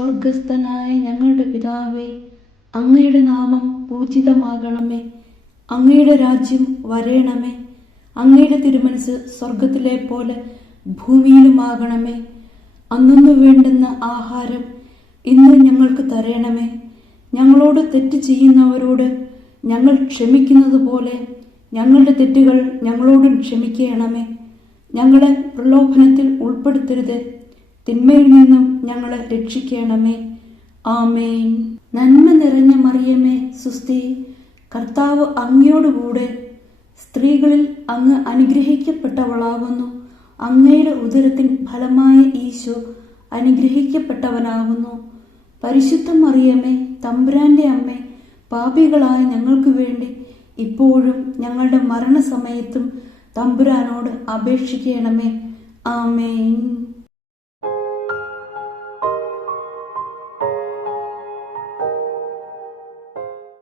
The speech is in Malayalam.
സ്വർഗസ്ഥനായ ഞങ്ങളുടെ പിതാവേ, അങ്ങയുടെ നാമം പൂജിതമാകണമേ. അങ്ങയുടെ രാജ്യം വരേണമേ. അങ്ങയുടെ തിരുമനസ് സ്വർഗത്തിലെ പോലെ ഭൂമിയിലുമാകണമേ. അന്നു വേണ്ടുന്ന ആഹാരം ഇന്ന് ഞങ്ങൾക്ക് തരേണമേ. ഞങ്ങളോട് തെറ്റ് ചെയ്യുന്നവരോട് ഞങ്ങൾ ക്ഷമിക്കുന്നത് പോലെ ഞങ്ങളുടെ തെറ്റുകൾ ഞങ്ങളോടും ക്ഷമിക്കണമേ. ഞങ്ങളെ പ്രലോഭനത്തിൽ ഉൾപ്പെടുത്തരുത്, തിന്മയിൽ നിന്നും ഞങ്ങളെ രക്ഷിക്കണമേ. ആമേൻ. നന്മ നിറഞ്ഞ മറിയമേ, സുസ്തി, കർത്താവ് അങ്ങയോടുകൂടെ സ്ത്രീകളിൽ അങ്ങ് അനുഗ്രഹിക്കപ്പെട്ടവളാകുന്നു. അങ്ങയുടെ ഉദരത്തിൻ ഫലമായ ഈശോ അനുഗ്രഹിക്കപ്പെട്ടവനാകുന്നു. പരിശുദ്ധ മറിയമേ, തമ്പുരാന്റെ അമ്മേ, പാപികളായ ഞങ്ങൾക്ക് വേണ്ടി ഇപ്പോഴും ഞങ്ങളുടെ മരണസമയത്തും തമ്പുരാനോട് അപേക്ഷിക്കണമേ. ആമേൻ.